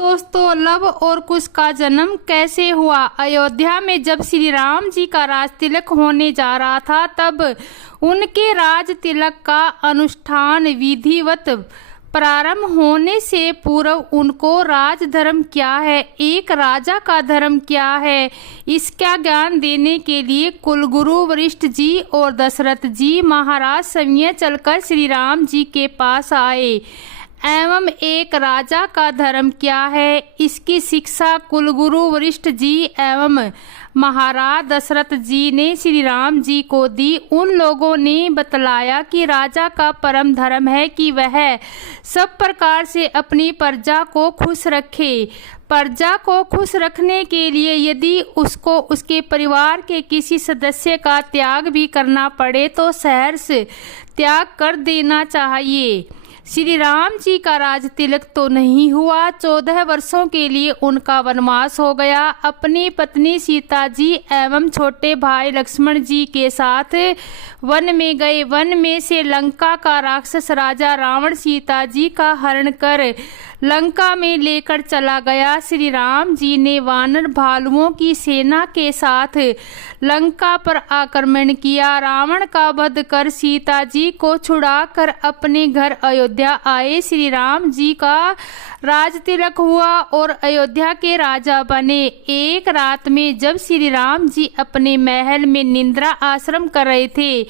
दोस्तों, लव और कुश का जन्म कैसे हुआ। अयोध्या में जब श्री राम जी का राज तिलक होने जा रहा था, तब उनके राज तिलक का अनुष्ठान विधिवत प्रारंभ होने से पूर्व उनको राज धर्म क्या है, एक राजा का धर्म क्या है, इसका ज्ञान देने के लिए कुलगुरु वशिष्ठ जी और दशरथ जी महाराज स्वयं चलकर श्री राम जी के पास आए एवं एक राजा का धर्म क्या है, इसकी शिक्षा कुलगुरु वशिष्ठ जी एवं महाराज दशरथ जी ने श्री राम जी को दी। उन लोगों ने बतलाया कि राजा का परम धर्म है कि वह सब प्रकार से अपनी प्रजा को खुश रखे। प्रजा को खुश रखने के लिए यदि उसको उसके परिवार के किसी सदस्य का त्याग भी करना पड़े तो सहर्ष त्याग कर देना चाहिए। श्री राम जी का राज तिलक तो नहीं हुआ। 14 वर्षों के लिए उनका वनवास हो गया। अपनी पत्नी सीता जी एवं छोटे भाई लक्ष्मण जी के साथ वन में गए। वन में से लंका का राक्षस राजा रावण सीता जी का हरण कर लंका में लेकर चला गया। श्री राम जी ने वानर भालुओं की सेना के साथ लंका पर आक्रमण किया। रावण का वध कर सीता जी को छुड़ाकर अपने घर अयोध्या आए। श्री राम जी का राज तिलक हुआ और अयोध्या के राजा बने। एक रात में जब श्री राम जी अपने महल में निद्रा आश्रम कर रहे थे,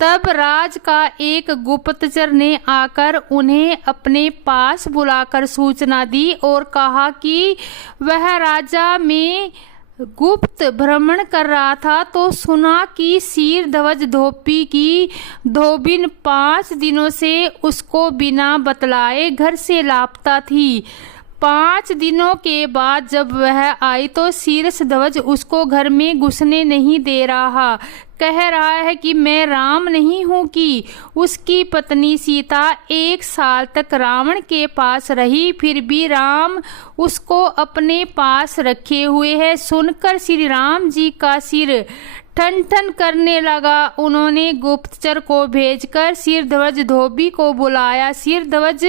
तब राज का एक गुप्तचर ने आकर उन्हें अपने पास बुलाकर सूचना दी और कहा कि वह राजा में गुप्त भ्रमण कर रहा था तो सुना कि शीर ध्वज धोबी की धोबिन 5 दिनों से उसको बिना बतलाए घर से लापता थी। 5 दिनों के बाद जब वह आई तो शीर्ष ध्वज उसको घर में घुसने नहीं दे रहा। कह रहा है कि मैं राम नहीं हूँ कि उसकी पत्नी सीता 1 साल तक रावण के पास रही, फिर भी राम उसको अपने पास रखे हुए है। सुनकर श्री राम जी का सिर ठन ठन करने लगा। उन्होंने गुप्तचर को भेजकर शीरध्वज धोबी को बुलाया। शीरध्वज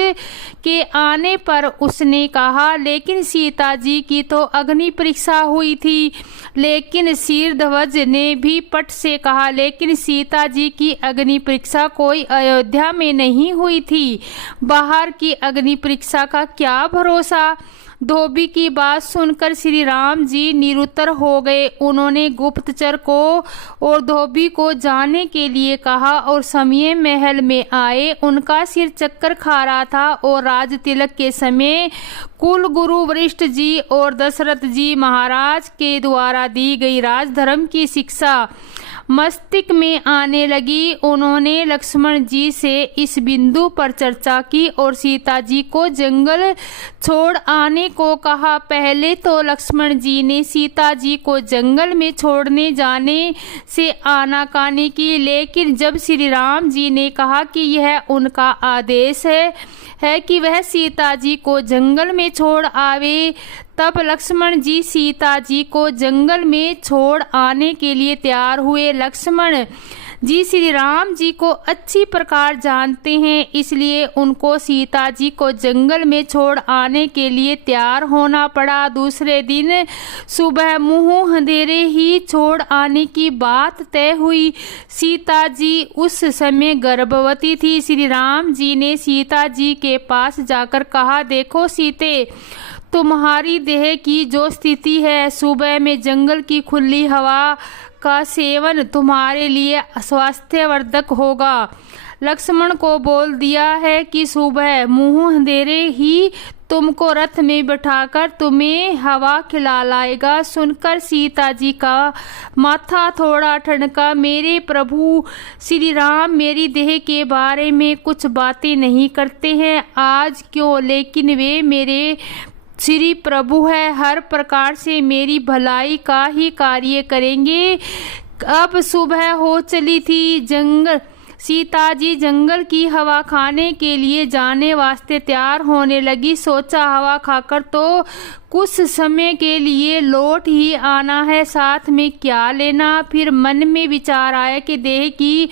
के आने पर उसने कहा, लेकिन सीता जी की तो अग्नि परीक्षा हुई थी। लेकिन शीरध्वज ने भी पट से कहा, लेकिन सीता जी की अग्नि परीक्षा कोई अयोध्या में नहीं हुई थी, बाहर की अग्नि परीक्षा का क्या भरोसा। धोबी की बात सुनकर श्री राम जी निरुत्तर हो गए। उन्होंने गुप्तचर को और धोबी को जाने के लिए कहा और समय महल में आए। उनका सिर चक्कर खा रहा था और राज तिलक के समय कुल गुरु वशिष्ठ जी और दशरथ जी महाराज के द्वारा दी गई राजधर्म की शिक्षा मस्तिष्क में आने लगी। उन्होंने लक्ष्मण जी से इस बिंदु पर चर्चा की और सीता जी को जंगल छोड़ आने को कहा। पहले तो लक्ष्मण जी ने सीता जी को जंगल में छोड़ने जाने से आनाकानी की, लेकिन जब श्री राम जी ने कहा कि यह उनका आदेश है कि वह सीता जी को जंगल में छोड़ आवे, तब लक्ष्मण जी सीता जी को जंगल में छोड़ आने के लिए तैयार हुए। लक्ष्मण जी श्री राम जी को अच्छी प्रकार जानते हैं, इसलिए उनको सीता जी को जंगल में छोड़ आने के लिए तैयार होना पड़ा। दूसरे दिन सुबह मुंह अंधेरे ही छोड़ आने की बात तय हुई। सीता जी उस समय गर्भवती थी। श्री राम जी ने सीता जी के पास जाकर कहा, देखो सीते, तुम्हारी देह की जो स्थिति है, सुबह में जंगल की खुली हवा का सेवन तुम्हारे लिए स्वास्थ्यवर्धक होगा। लक्ष्मण को बोल दिया है कि सुबह मुंह अंधेरे ही तुमको रथ में बिठाकर तुम्हें हवा खिला लाएगा। सुनकर सीता जी का माथा थोड़ा ठनका। मेरे प्रभु श्री राम मेरी देह के बारे में कुछ बातें नहीं करते हैं आज क्यों, लेकिन वे मेरे श्री प्रभु है, हर प्रकार से मेरी भलाई का ही कार्य करेंगे। अब सुबह हो चली थी। सीता जी जंगल की हवा खाने के लिए जाने वास्ते तैयार होने लगी। सोचा हवा खाकर तो कुछ समय के लिए लौट ही आना है, साथ में क्या लेना। फिर मन में विचार आया कि देह की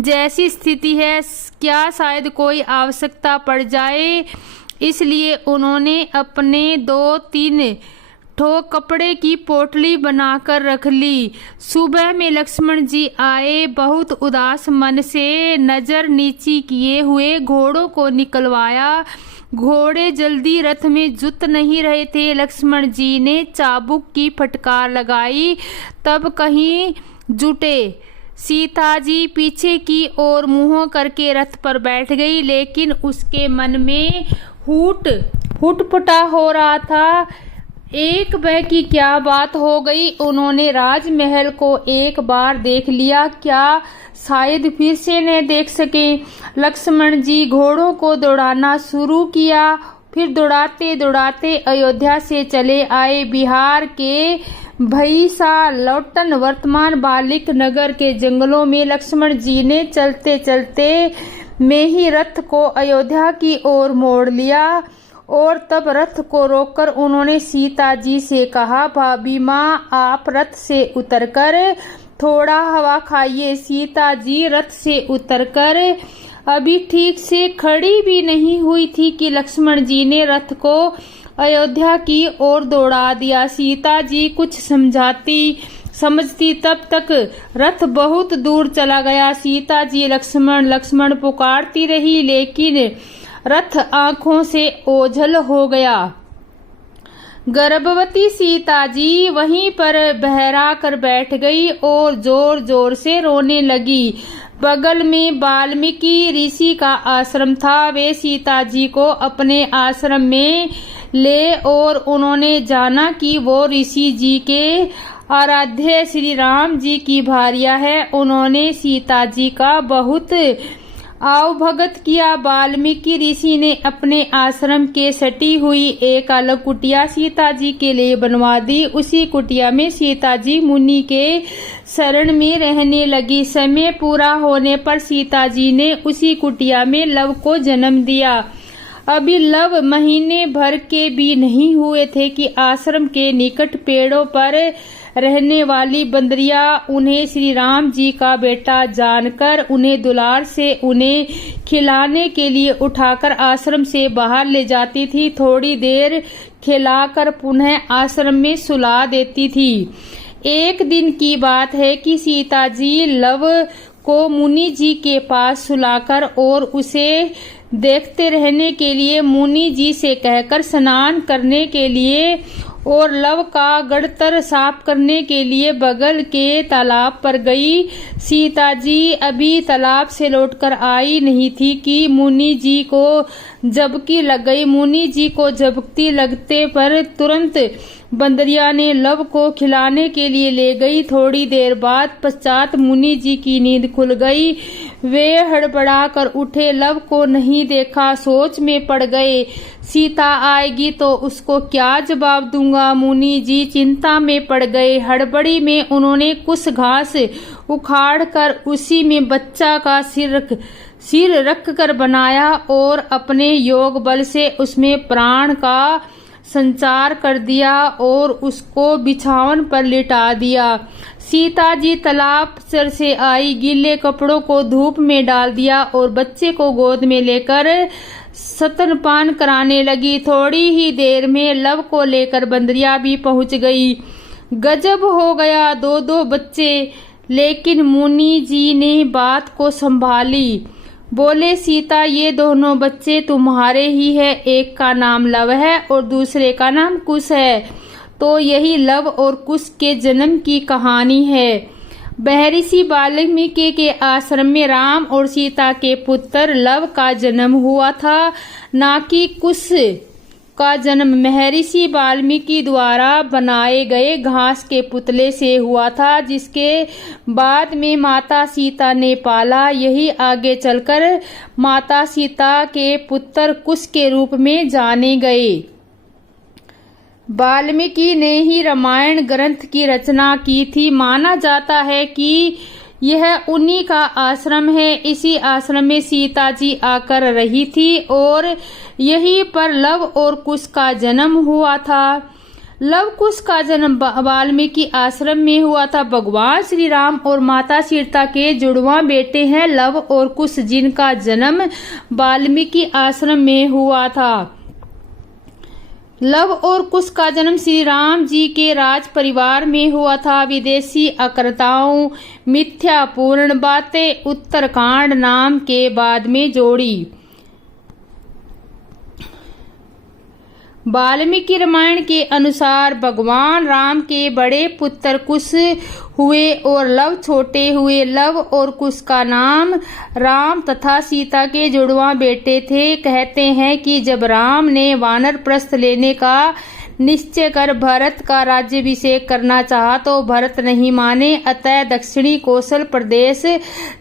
जैसी स्थिति है, क्या शायद कोई आवश्यकता पड़ जाए। इसलिए उन्होंने अपने 2-3 ठो कपड़े की पोटली बनाकर रख ली। सुबह में लक्ष्मण जी आए, बहुत उदास मन से नजर नीची किए हुए घोड़ों को निकलवाया। घोड़े जल्दी रथ में जुत नहीं रहे थे। लक्ष्मण जी ने चाबुक की फटकार लगाई, तब कहीं जुटे। सीता जी पीछे की ओर मुंह करके रथ पर बैठ गई, लेकिन उसके मन में हुटपुटा हो रहा था। एक भय की क्या बात हो गई। उन्होंने राजमहल को एक बार देख लिया, क्या शायद फिर से न देख सके। लक्ष्मण जी घोड़ों को दौड़ाना शुरू किया, फिर दौड़ाते दौड़ाते अयोध्या से चले आए। बिहार के भईसा लौटन वर्तमान बालिक नगर के जंगलों में लक्ष्मण जी ने चलते चलते में ही रथ को अयोध्या की ओर मोड़ लिया, और तब रथ को रोककर उन्होंने सीता जी से कहा, भाभी माँ, आप रथ से उतरकर थोड़ा हवा खाइए। सीता जी रथ से उतरकर अभी ठीक से खड़ी भी नहीं हुई थी कि लक्ष्मण जी ने रथ को अयोध्या की ओर दौड़ा दिया। सीता जी कुछ समझती तब तक रथ बहुत दूर चला गया। सीता जी लक्ष्मण लक्ष्मण पुकारती रही, लेकिन रथ आंखों से ओझल हो गया। गर्भवती सीता जी वहीं पर बहरा कर बैठ गई और जोर जोर से रोने लगी। बगल में वाल्मीकि ऋषि का आश्रम था। वे सीता जी को अपने आश्रम में ले और उन्होंने जाना कि वो ऋषि जी के आराध्य श्री राम जी की भार्या है। उन्होंने सीता जी का बहुत आवभगत किया। वाल्मीकि ऋषि ने अपने आश्रम के सटी हुई एक अलग कुटिया सीता जी के लिए बनवा दी। उसी कुटिया में सीता जी मुनि के शरण में रहने लगी। समय पूरा होने पर सीता जी ने उसी कुटिया में लव को जन्म दिया। अभी लव महीने भर के भी नहीं हुए थे कि आश्रम के निकट पेड़ों पर रहने वाली बंदरिया उन्हें श्री राम जी का बेटा जानकर उन्हें दुलार से उन्हें खिलाने के लिए उठाकर आश्रम से बाहर ले जाती थी। थोड़ी देर खिलाकर पुनः आश्रम में सुला देती थी। एक दिन की बात है कि सीता जी लव को मुनि जी के पास सुलाकर और उसे देखते रहने के लिए मुनि जी से कहकर स्नान करने के लिए और लव का गड़तर साफ करने के लिए बगल के तालाब पर गई। सीता जी अभी तालाब से लौटकर आई नहीं थी कि मुनि जी को झपकी लग गई। मुनि जी को झपकी लगते पर तुरंत बंदरिया ने लव को खिलाने के लिए ले गई। थोड़ी देर बाद पश्चात मुनि जी की नींद खुल गई। वे हड़बड़ा कर उठे, लव को नहीं देखा, सोच में पड़ गए। सीता आएगी तो उसको क्या जवाब दूंगा। मुनि जी चिंता में पड़ गए। हड़बड़ी में उन्होंने कुछ घास उखाड़ कर उसी में बच्चा का सिर रख कर बनाया और अपने योग बल से उसमें प्राण का संचार कर दिया और उसको बिछावन पर लिटा दिया। सीता जी तालाब से आई, गीले कपड़ों को धूप में डाल दिया और बच्चे को गोद में लेकर स्तनपान कराने लगी। थोड़ी ही देर में लव को लेकर बंदरिया भी पहुंच गई। गजब हो गया, 2-2 बच्चे। लेकिन मुनि जी ने बात को संभाली। बोले, सीता ये दोनों बच्चे तुम्हारे ही है। एक का नाम लव है और दूसरे का नाम कुश है। तो यही लव और कुश के जन्म की कहानी है। महर्षि वाल्मीकि के आश्रम में राम और सीता के पुत्र लव का जन्म हुआ था, ना कि कुश का जन्म महर्षि वाल्मीकि द्वारा बनाए गए घास के पुतले से हुआ था, जिसके बाद में माता सीता ने पाला। यही आगे चलकर माता सीता के पुत्र कुश के रूप में जाने गए। वाल्मीकि ने ही रामायण ग्रंथ की रचना की थी। माना जाता है कि यह उन्हीं का आश्रम है। इसी आश्रम में सीता जी आकर रही थी और यहीं पर लव और कुश का जन्म हुआ था। लव कुश का जन्म वाल्मीकि आश्रम में हुआ था। भगवान श्री राम और माता सीता के जुड़वा बेटे हैं लव और कुश, जिनका जन्म वाल्मीकि आश्रम में हुआ था। लव और कुश का जन्म श्री राम जी के राज परिवार में हुआ था। विदेशी अकर्ताओं मिथ्यापूर्ण बातें उत्तरकांड नाम के बाद में जोड़ी। वाल्मीकि रामायण के अनुसार भगवान राम के बड़े पुत्र कुश हुए और लव छोटे हुए। लव और कुश का नाम राम तथा सीता के जुड़वा बेटे थे। कहते हैं कि जब राम ने वानरप्रस्थ लेने का निश्चय कर भरत का राज्याभिषेक करना चाहा तो भरत नहीं माने। अतः दक्षिणी कौशल प्रदेश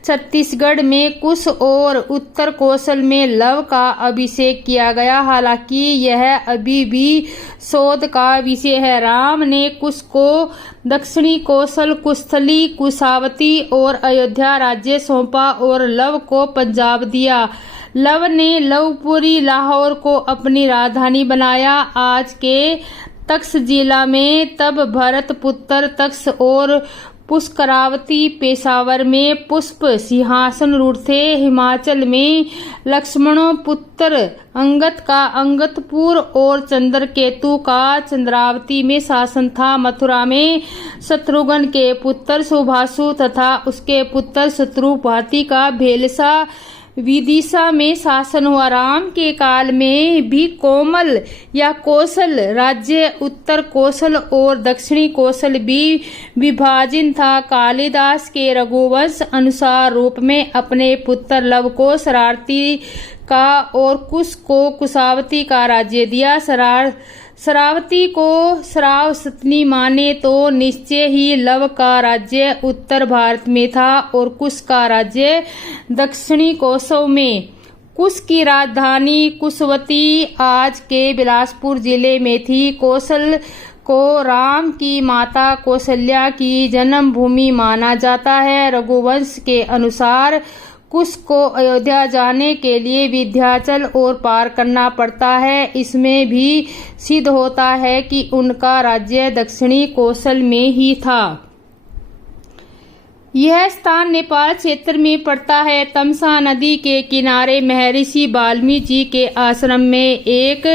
छत्तीसगढ़ में कुश और उत्तर कौशल में लव का अभिषेक किया गया। हालांकि यह अभी भी शोध का विषय है। राम ने कुश को दक्षिणी कौशल, कुशस्थली, कुशावती और अयोध्या राज्य सौंपा और लव को पंजाब दिया। लव ने लवपुरी लाहौर को अपनी राजधानी बनाया, आज के तक्ष जिला में। तब भरत पुत्र तक्ष और पुष्करावती पेशावर में पुष्प सिंहासन रूढ़ थे। हिमाचल में लक्ष्मणों पुत्र अंगद का अंगदपुर और चंद्रकेतु का चंद्रावती में शासन था। मथुरा में शत्रुघ्न के पुत्र सुभाषु तथा उसके पुत्र शत्रुपाति का भेलसा विदिशा में शासन हुआ। राम के काल में भी कोमल या कौशल राज्य उत्तर कौशल और दक्षिणी कौशल भी विभाजन था। कालिदास के रघुवंश अनुसार रूप में अपने पुत्र लव को शरारती का और कुश को कुशावती का राज्य दिया। शरावती को श्रावस्तनी माने तो निश्चय ही लव का राज्य उत्तर भारत में था और कुश का राज्य दक्षिणी कौशल में। कुश की राजधानी कुशवती आज के बिलासपुर जिले में थी। कौशल को राम की माता कौशल्या की जन्मभूमि माना जाता है। रघुवंश के अनुसार कुश को अयोध्या जाने के लिए विंध्याचल और पार करना पड़ता है। इसमें भी सिद्ध होता है कि उनका राज्य दक्षिणी कौशल में ही था। यह स्थान नेपाल क्षेत्र में पड़ता है। तमसा नदी के किनारे महर्षि वाल्मीकि जी के आश्रम में एक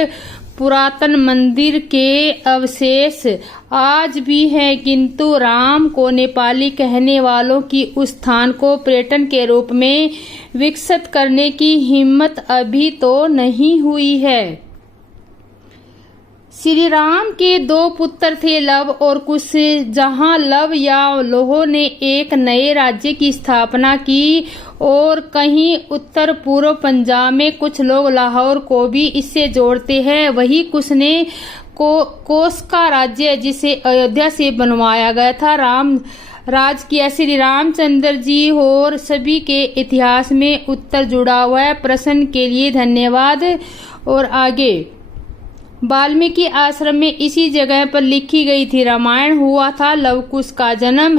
पुरातन मंदिर के अवशेष आज भी हैं, किंतु राम को नेपाली कहने वालों की उस स्थान को पर्यटन के रूप में विकसित करने की हिम्मत अभी तो नहीं हुई है। श्री राम के दो पुत्र थे, लव और कुश। जहां लव या लोह ने एक नए राज्य की स्थापना की और कहीं उत्तर पूर्व पंजाब में कुछ लोग लाहौर को भी इससे जोड़ते हैं, वही कुश ने कोस का राज्य जिसे अयोध्या से बनवाया गया था राम राज किया। श्री रामचंद्र जी और सभी के इतिहास में उत्तर जुड़ा हुआ है। प्रश्न के लिए धन्यवाद। और आगे वाल्मीकि आश्रम में इसी जगह पर लिखी गई थी रामायण हुआ था। लव कुश का जन्म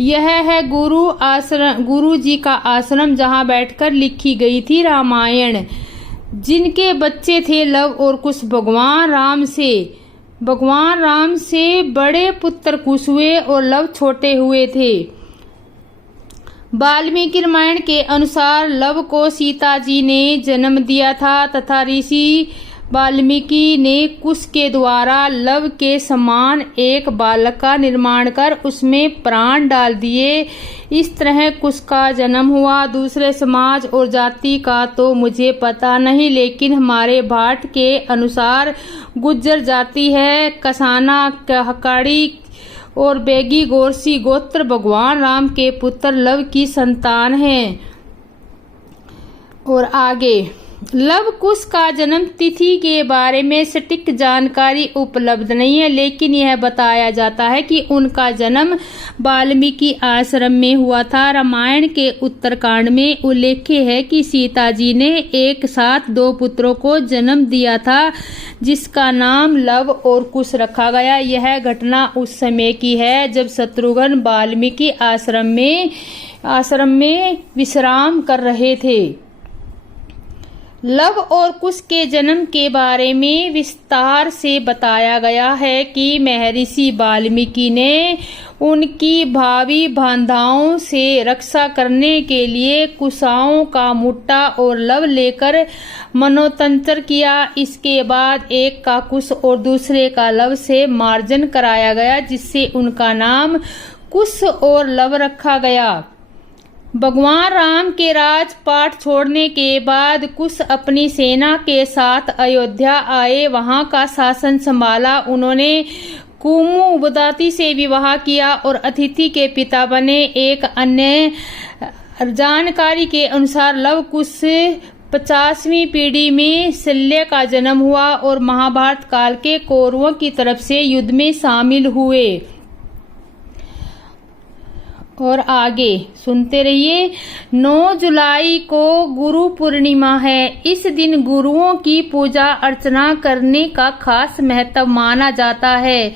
यह है गुरु जी का आश्रम जहां बैठकर लिखी गई थी रामायण। जिनके बच्चे थे लव और कुश भगवान राम से बड़े पुत्र कुश हुए और लव छोटे हुए थे। वाल्मीकि रामायण के अनुसार लव को सीता जी ने जन्म दिया था तथा ऋषि वाल्मीकि ने कुश के द्वारा लव के समान एक बालक का निर्माण कर उसमें प्राण डाल दिए। इस तरह कुश का जन्म हुआ। दूसरे समाज और जाति का तो मुझे पता नहीं, लेकिन हमारे भाट के अनुसार गुज्जर जाति है। कसाना, कहकड़ी और बेगी गोरसी गोत्र भगवान राम के पुत्र लव की संतान हैं। और आगे लव कुश का जन्म तिथि के बारे में सटीक जानकारी उपलब्ध नहीं है, लेकिन यह बताया जाता है कि उनका जन्म वाल्मीकि आश्रम में हुआ था। रामायण के उत्तरकांड में उल्लेख है कि सीता जी ने एक साथ दो पुत्रों को जन्म दिया था, जिसका नाम लव और कुश रखा गया। यह घटना उस समय की है जब शत्रुघ्न वाल्मीकि आश्रम में विश्राम कर रहे थे। लव और कुश के जन्म के बारे में विस्तार से बताया गया है कि महर्षि वाल्मीकि ने उनकी भावी बांधाओं से रक्षा करने के लिए कुशाओं का मुट्टा और लव लेकर मनोतंत्र किया। इसके बाद एक का कुश और दूसरे का लव से मार्जन कराया गया, जिससे उनका नाम कुश और लव रखा गया। भगवान राम के राजपाट छोड़ने के बाद कुश अपनी सेना के साथ अयोध्या आए, वहां का शासन संभाला। उन्होंने कुमुदती से विवाह किया और अदिति के पिता बने। एक अन्य जानकारी के अनुसार लव कुश 50वीं पीढ़ी में शल्य का जन्म हुआ और महाभारत काल के कौरवों की तरफ से युद्ध में शामिल हुए। और आगे सुनते रहिए। 9 जुलाई को गुरु पूर्णिमा है। इस दिन गुरुओं की पूजा अर्चना करने का खास महत्व माना जाता है।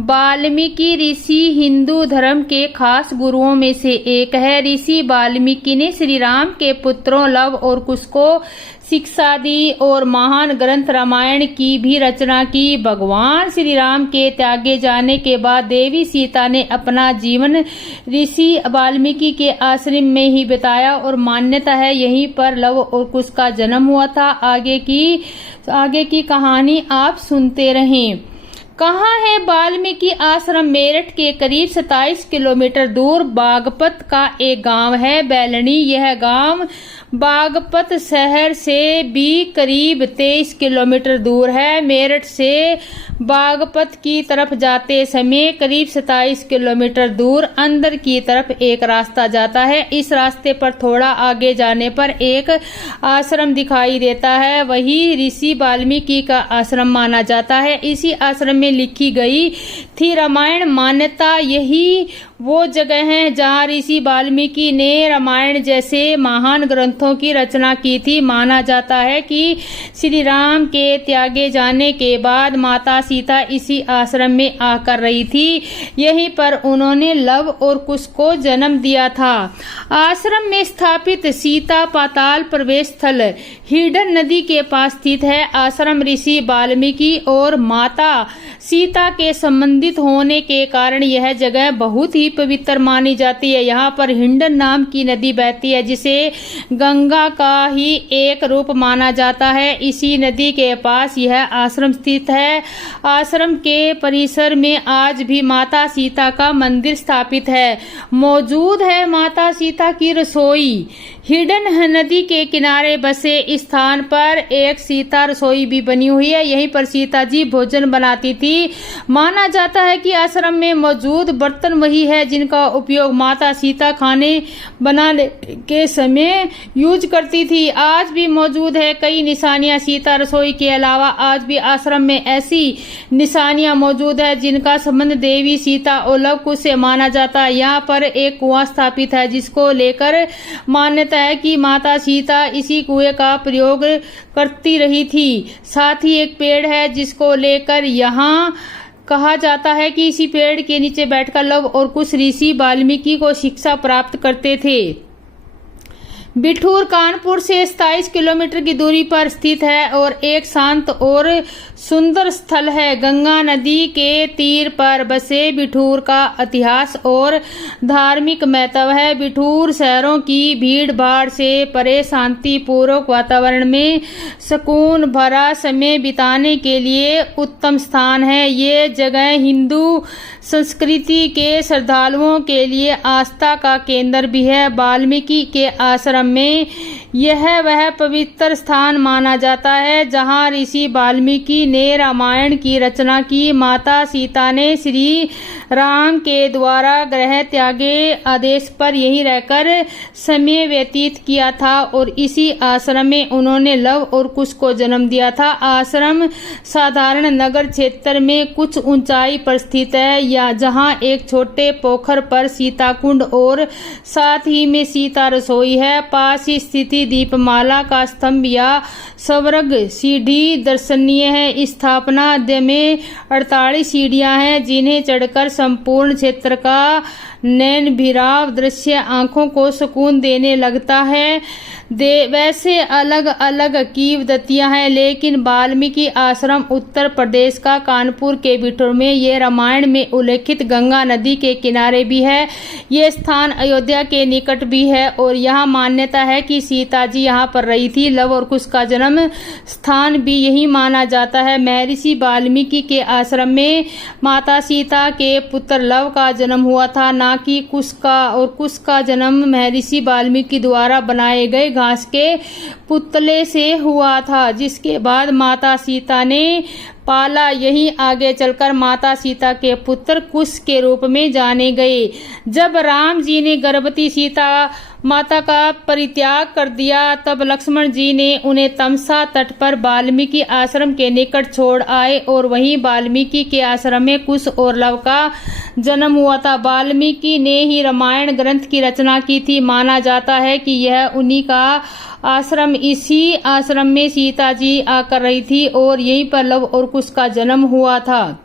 वाल्मीकि ऋषि हिंदू धर्म के खास गुरुओं में से एक है। ऋषि वाल्मीकि ने श्री राम के पुत्रों लव और कुश को शिक्षा दी और महान ग्रंथ रामायण की भी रचना की। भगवान श्री राम के त्यागे जाने के बाद देवी सीता ने अपना जीवन ऋषि वाल्मीकि के आश्रम में ही बिताया और मान्यता है यहीं पर लव और कुश का जन्म हुआ था। आगे की कहानी आप सुनते रहें। कहाँ है वाल्मीकि आश्रम? मेरठ के करीब 27 किलोमीटर दूर बागपत का एक गांव है बैलनी। यह गांव बागपत शहर से भी करीब 23 किलोमीटर दूर है। मेरठ से बागपत की तरफ जाते समय करीब 27 किलोमीटर दूर अंदर की तरफ एक रास्ता जाता है। इस रास्ते पर थोड़ा आगे जाने पर एक आश्रम दिखाई देता है, वही ऋषि वाल्मीकि का आश्रम माना जाता है। इसी आश्रम में लिखी गई थी रामायण। मान्यता यही वो जगह है जहाँ ऋषि वाल्मीकि ने रामायण जैसे महान ग्रंथों की रचना की थी। माना जाता है कि श्री राम के त्यागे जाने के बाद माता सीता इसी आश्रम में आकर रही थी। यहीं पर उन्होंने लव और कुश को जन्म दिया था। आश्रम में स्थापित सीता पाताल प्रवेश स्थल हिडन नदी के पास स्थित है। आश्रम ऋषि वाल्मीकि और माता सीता के संबंधित होने के कारण यह जगह बहुत ही पवित्र मानी जाती है। यहाँ पर हिंडन नाम की नदी बहती है, जिसे गंगा का ही एक रूप माना जाता है। इसी नदी के पास यह आश्रम स्थित है। आश्रम के परिसर में आज भी माता सीता का मंदिर स्थापित है। मौजूद है माता सीता की रसोई। हिडन नदी के किनारे बसे स्थान पर एक सीता रसोई भी बनी हुई है। यहीं पर सीता जी भोजन बनाती थी। माना जाता है कि आश्रम में मौजूद बर्तन वही है जिनका उपयोग माता सीता खाने बनाने के समय यूज करती थी। आज भी मौजूद है कई निशानियां। सीता रसोई के अलावा आज भी आश्रम में ऐसी निशानियां मौजूद है जिनका संबंध देवी सीता और लव कुश से माना जाता है। यहाँ पर एक कुआं स्थापित है जिसको लेकर मान्यता है कि माता सीता इसी कुएं का प्रयोग करती रही थी। साथ ही एक पेड़ है जिसको लेकर यहाँ कहा जाता है कि इसी पेड़ के नीचे बैठकर लव और कुश ऋषि वाल्मीकि को शिक्षा प्राप्त करते थे। बिठूर कानपुर से 27 किलोमीटर की दूरी पर स्थित है और एक शांत और सुंदर स्थल है। गंगा नदी के तीर पर बसे बिठूर का इतिहास और धार्मिक महत्व है। बिठूर शहरों की भीड़ भाड़ से परे शांतिपूर्वक वातावरण में सुकून भरा समय बिताने के लिए उत्तम स्थान है। ये जगह हिंदू संस्कृति के श्रद्धालुओं के लिए आस्था का केंद्र भी है। वाल्मीकि के आश्रम में यह वह पवित्र स्थान माना जाता है जहां ऋषि वाल्मीकि ने रामायण की रचना की। माता सीता ने श्री राम के द्वारा गृह त्यागे आदेश पर यहीं रहकर समय व्यतीत किया था और इसी आश्रम में उन्होंने लव और कुश को जन्म दिया था। आश्रम साधारण नगर क्षेत्र में कुछ ऊंचाई पर स्थित है, या जहां एक छोटे पोखर पर सीता कुंड और साथ ही में सीता रसोई है। पास ही स्थिति दीपमाला का स्तंभ या स्वर्ग सीढ़ी दर्शनीय है। स्थापना में 48 सीढ़ियां हैं जिन्हें चढ़कर संपूर्ण क्षेत्र का नैन भिराव दृश्य आंखों को सुकून देने लगता है। वैसे अलग अलग किंवदंतियां हैं, लेकिन वाल्मीकि आश्रम उत्तर प्रदेश का कानपुर के बिठूर में ये रामायण में उल्लेखित गंगा नदी के किनारे भी है। ये स्थान अयोध्या के निकट भी है और यहाँ मान्यता है कि सीता जी यहाँ पर रही थी। लव और कुश का जन्म स्थान भी यही माना जाता है। महर्षि वाल्मीकि के आश्रम में माता सीता के पुत्र लव का जन्म हुआ था, ना कि कुश का। और कुश का जन्म महर्षि वाल्मीकि द्वारा बनाए गए घास के पुतले से हुआ था, जिसके बाद माता सीता ने पाला। यही आगे चलकर माता सीता के पुत्र कुश के रूप में जाने गए। जब राम जी ने गर्भवती सीता माता का परित्याग कर दिया, तब लक्ष्मण जी ने उन्हें तमसा तट पर वाल्मीकि आश्रम के निकट छोड़ आए और वहीं वाल्मीकि के आश्रम में कुश और लव का जन्म हुआ था। वाल्मीकि ने ही रामायण ग्रंथ की रचना की थी। माना जाता है कि यह उन्हीं का आश्रम, इसी आश्रम में सीता जी आकर रही थी और यहीं पर लव और कुश का जन्म हुआ था।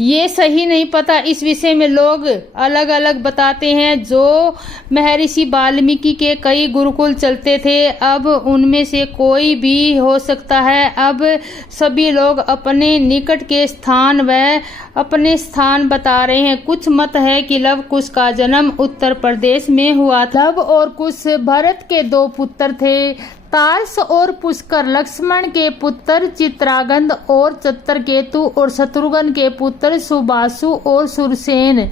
ये सही नहीं पता, इस विषय में लोग अलग अलग बताते हैं। जो महर्षि वाल्मीकि के कई गुरुकुल चलते थे, अब उनमें से कोई भी हो सकता है। अब सभी लोग अपने निकट के स्थान व अपने स्थान बता रहे हैं। कुछ मत है कि लव कुश का जन्म उत्तर प्रदेश में हुआ था। लव और कुश भरत के दो पुत्र थे, तार्स और पुष्कर। लक्ष्मण के पुत्र चित्रांगद और चित्रकेतु और शत्रुघ्न के पुत्र सुबासु और सुरसेन।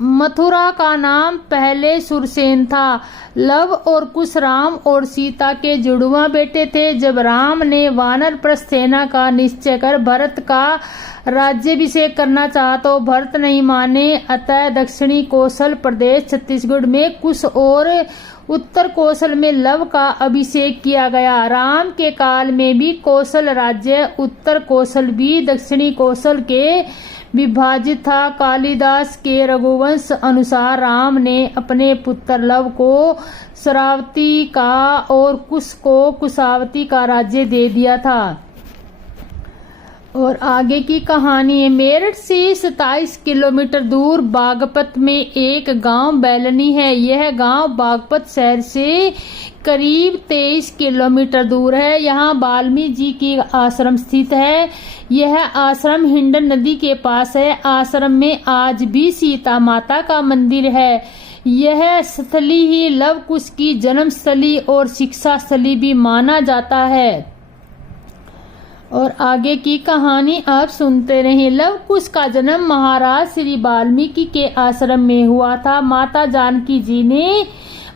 मथुरा का नाम पहले सुरसेन था। लव और कुश राम और सीता के जुड़वा बेटे थे। जब राम ने वानरप्रस्थ सेना का निश्चय कर भरत का राज्याभिषेक करना चाहा तो भरत नहीं माने, अतः दक्षिणी कौशल प्रदेश छत्तीसगढ़ में कुश और उत्तर कौशल में लव का अभिषेक किया गया। राम के काल में भी कौशल राज्य उत्तर कौशल भी दक्षिणी कौशल के विभाजित था। कालिदास के रघुवंश अनुसार राम ने अपने पुत्र लव को शरावती का और कुश को कुशावती का राज्य दे दिया था। और आगे की कहानी है। मेरठ से 27 किलोमीटर दूर बागपत में एक गांव बैलनी है। यह गांव बागपत शहर से करीब 23 किलोमीटर दूर है। यहाँ वाल्मीकि जी की आश्रम स्थित है। यह आश्रम हिंडन नदी के पास है। आश्रम में आज भी सीता माता का मंदिर है। यह स्थली ही लव कुश की जन्म स्थली और शिक्षा स्थली भी माना जाता है। और आगे की कहानी आप सुनते रहें। लव कुश का जन्म महाराज श्री वाल्मीकि के आश्रम में हुआ था। माता जानकी जी ने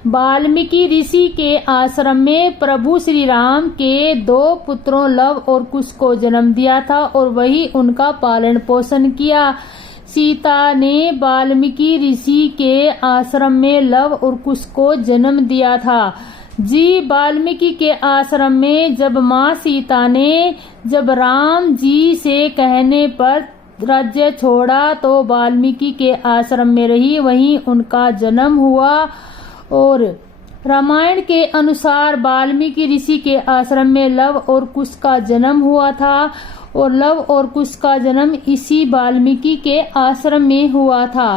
वाल्मीकि ऋषि के आश्रम में प्रभु श्री राम के दो पुत्रों लव और कुश को जन्म दिया था और वही उनका पालन पोषण किया। सीता ने वाल्मीकि ऋषि के आश्रम में लव और कुश को जन्म दिया था। जी वाल्मीकि के आश्रम में जब माँ सीता ने जब राम जी से कहने पर राज्य छोड़ा तो वाल्मीकि के आश्रम में रही, वहीं उनका जन्म हुआ। और रामायण के अनुसार वाल्मीकि ऋषि के आश्रम में लव और कुश का जन्म हुआ था और लव और कुश का जन्म इसी वाल्मीकि के आश्रम में हुआ था।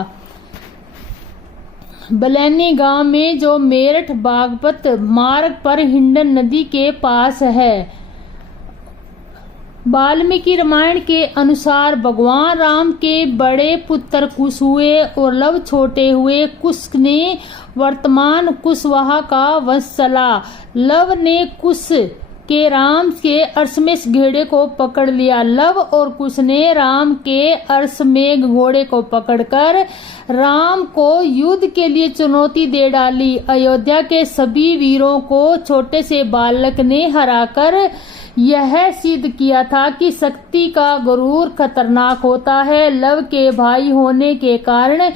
बलैनी गांव में जो मेरठ बागपत मार्ग पर हिंडन नदी के पास है। वाल्मीकि रामायण के अनुसार भगवान राम के बड़े पुत्र कुश हुए और लव छोटे हुए। कुश ने वर्तमान कुशवाहा का वंश चला। लव ने कुश के राम के अश्वमेध घोड़े को पकड़ लिया। लव और कुश ने राम के अश्वमेध घोड़े को पकड़कर राम को युद्ध के लिए चुनौती दे डाली। अयोध्या के सभी वीरों को छोटे से बालक ने हराकर यह सिद्ध किया था कि शक्ति का गुरूर खतरनाक होता है। लव के भाई होने के कारण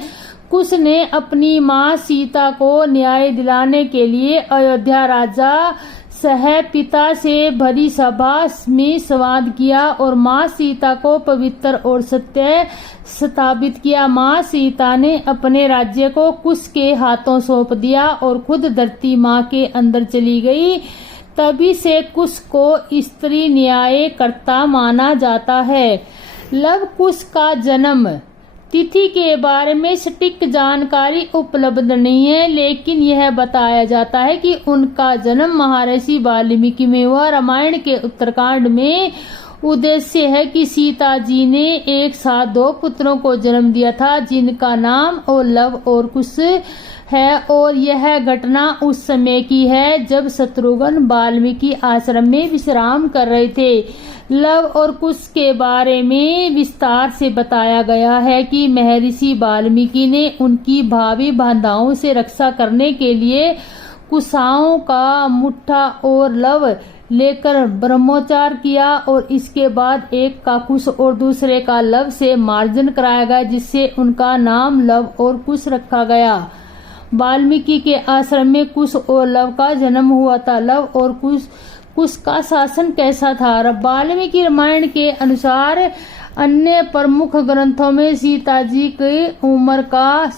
कुश ने अपनी मां सीता को न्याय दिलाने के लिए अयोध्या राजा सह पिता से भरी सभा में संवाद किया और मां सीता को पवित्र और सत्य स्थापित किया। मां सीता ने अपने राज्य को कुश के हाथों सौंप दिया और खुद धरती मां के अंदर चली गई। तभी से कुश को स्त्री न्याय कर्ता माना जाता है। लव कुश का जन्म तिथि के बारे में सटीक जानकारी उपलब्ध नहीं है, लेकिन यह बताया जाता है कि उनका जन्म महर्षि वाल्मीकि में हुआ। रामायण के उत्तरकांड में उद्देश्य है कि सीता जी ने एक साथ 2 पुत्रों को जन्म दिया था, जिनका नाम और लव और कुश है, और यह घटना उस समय की है जब शत्रुघ्न वाल्मीकि आश्रम में विश्राम कर रहे थे। लव और कुश के बारे में विस्तार से बताया गया है कि महर्षि वाल्मीकि ने उनकी भावी बाधाओं से रक्षा करने के लिए कुशाओं का मुट्ठा और लव लेकर ब्रह्मोच्चार किया, और इसके बाद एक का कुश और दूसरे का लव से मार्जन कराया गया, जिससे उनका नाम लव और कुश रखा गया। वाल्मीकि के आश्रम में कुश और लव का जन्म हुआ था। लव और कुश का शासन कैसा था? वाल्मीकि रामायण के अनुसार अन्य प्रमुख ग्रंथों में सीता जी की उम्र का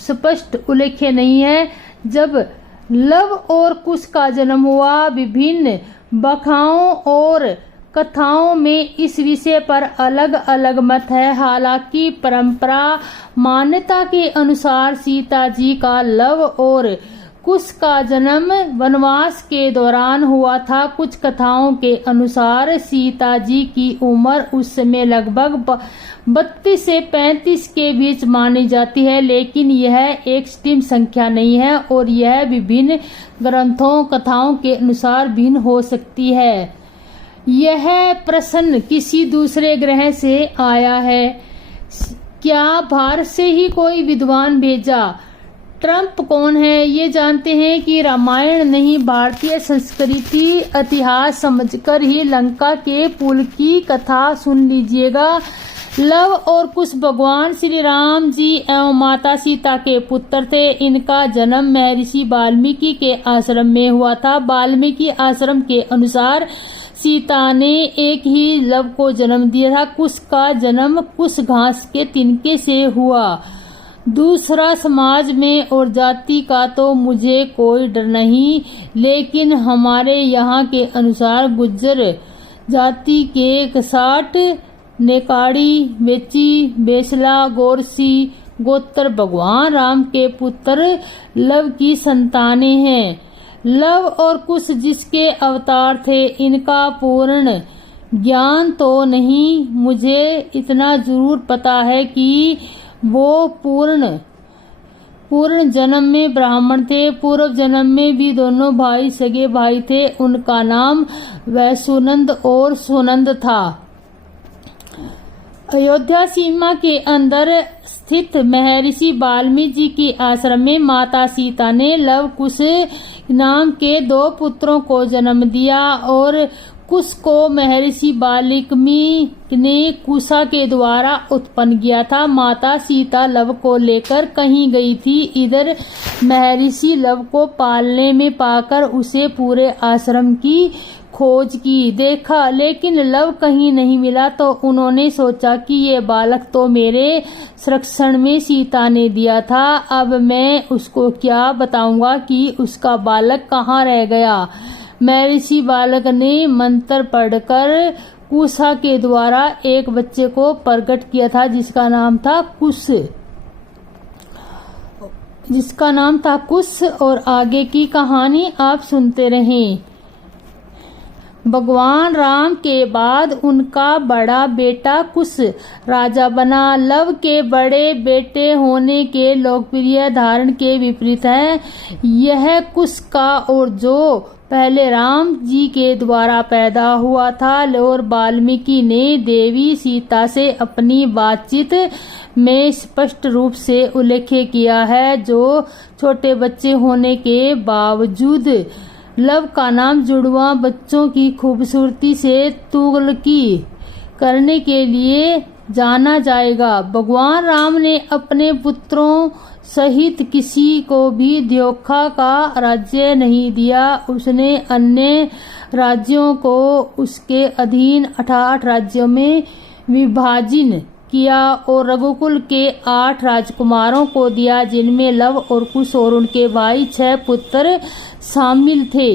स्पष्ट उल्लेख नहीं है। जब लव और कुश का जन्म हुआ, विभिन्न बखाओं और कथाओं में इस विषय पर अलग अलग मत है। हालांकि परंपरा मान्यता के अनुसार सीता जी का लव और कुश का जन्म वनवास के दौरान हुआ था। कुछ कथाओं के अनुसार सीता जी की उम्र उस समय लगभग 32 से 35 के बीच मानी जाती है, लेकिन यह एक सटीक संख्या नहीं है और यह विभिन्न ग्रंथों कथाओं के अनुसार भिन्न हो सकती है। यह प्रश्न किसी दूसरे ग्रह से आया है। क्या भारत से ही कोई विद्वान भेजा? ट्रम्प कौन है? ये जानते हैं कि रामायण नहीं, भारतीय संस्कृति इतिहास समझकर ही लंका के पुल की कथा सुन लीजिएगा। लव और कुश भगवान श्री राम जी एवं माता सीता के पुत्र थे। इनका जन्म महर्षि वाल्मीकि के आश्रम में हुआ था। वाल्मीकि आश्रम के अनुसार सीता ने एक ही लव को जन्म दिया था। कुश का जन्म कुश घास के तिनके से हुआ। दूसरा, समाज में और जाति का तो मुझे कोई डर नहीं, लेकिन हमारे यहाँ के अनुसार गुज्जर जाति के कसाट, नेकाड़ी, बेची, बेसला, गोरसी गोत्र भगवान राम के पुत्र लव की संतानें हैं। लव और कुश जिसके अवतार थे, इनका पूर्ण ज्ञान तो नहीं, मुझे इतना जरूर पता है कि वो पूर्ण जन्म में ब्राह्मण थे। पूर्व जन्म में भी दोनों भाई सगे भाई थे। उनका नाम वैसुनंद और सुनंद था। अयोध्या सीमा के अंदर स्थित महर्षि वाल्मीकि के आश्रम में माता सीता ने लव कुश नाम के 2 पुत्रों को जन्म दिया, और कुश को महर्षि वाल्मीकि ने कुशा के द्वारा उत्पन्न किया था। माता सीता लव को लेकर कहीं गई थी। इधर महर्षि लव को पालने में पाकर उसे पूरे आश्रम की खोज की, देखा, लेकिन लव कहीं नहीं मिला। तो उन्होंने सोचा कि ये बालक तो मेरे संरक्षण में सीता ने दिया था, अब मैं उसको क्या बताऊंगा कि उसका बालक कहाँ रह गया। महर्षि बालक ने मंत्र पढ़कर कुशा के द्वारा एक बच्चे को प्रकट किया था, जिसका नाम था कुश। और आगे की कहानी आप सुनते रहें। भगवान राम के बाद उनका बड़ा बेटा कुश राजा बना। लव के बड़े बेटे होने के लोकप्रिय धारण के विपरीत है। यह कुश का और जो पहले राम जी के द्वारा पैदा हुआ था। और वाल्मीकि ने देवी सीता से अपनी बातचीत में स्पष्ट रूप से उल्लेख किया है, जो छोटे बच्चे होने के बावजूद लव का नाम जुड़वा बच्चों की खूबसूरती से तुगलकी करने के लिए जाना जाएगा। भगवान राम ने अपने पुत्रों सहित किसी को भी धोखा का राज्य नहीं दिया। उसने अन्य राज्यों को उसके अधीन 68 राज्यों में विभाजन किया और रघुकुल के 8 राजकुमारों को दिया, जिनमें लव और कुश और उनके भाई 6 पुत्र शामिल थे।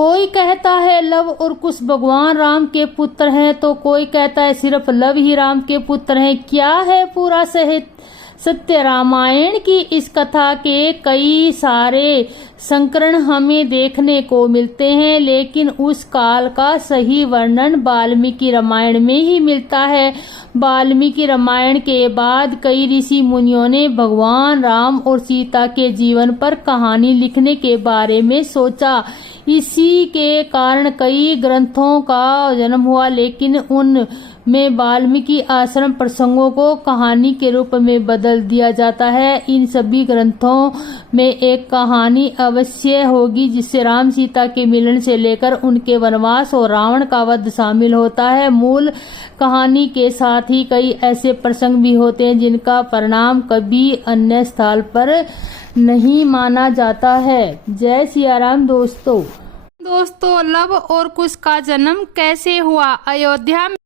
कोई कहता है लव और कुश भगवान राम के पुत्र हैं, तो कोई कहता है सिर्फ लव ही राम के पुत्र हैं। क्या है पूरा सत्य रामायण की? इस कथा के कई सारे संस्करण हमें देखने को मिलते हैं, लेकिन उस काल का सही वर्णन वाल्मीकि रामायण में ही मिलता है। वाल्मीकि रामायण के बाद कई ऋषि मुनियों ने भगवान राम और सीता के जीवन पर कहानी लिखने के बारे में सोचा। इसी के कारण कई ग्रंथों का जन्म हुआ, लेकिन उन में वाल्मीकि आश्रम प्रसंगों को कहानी के रूप में बदल दिया जाता है। इन सभी ग्रंथों में एक कहानी अवश्य होगी जिससे राम सीता के मिलन से लेकर उनके वनवास और रावण का वध शामिल होता है। मूल कहानी के साथ ही कई ऐसे प्रसंग भी होते हैं जिनका परिणाम कभी अन्य स्थल पर नहीं माना जाता है। जय सिया राम दोस्तों। दोस्तों, लव और कुश का जन्म कैसे हुआ? अयोध्या में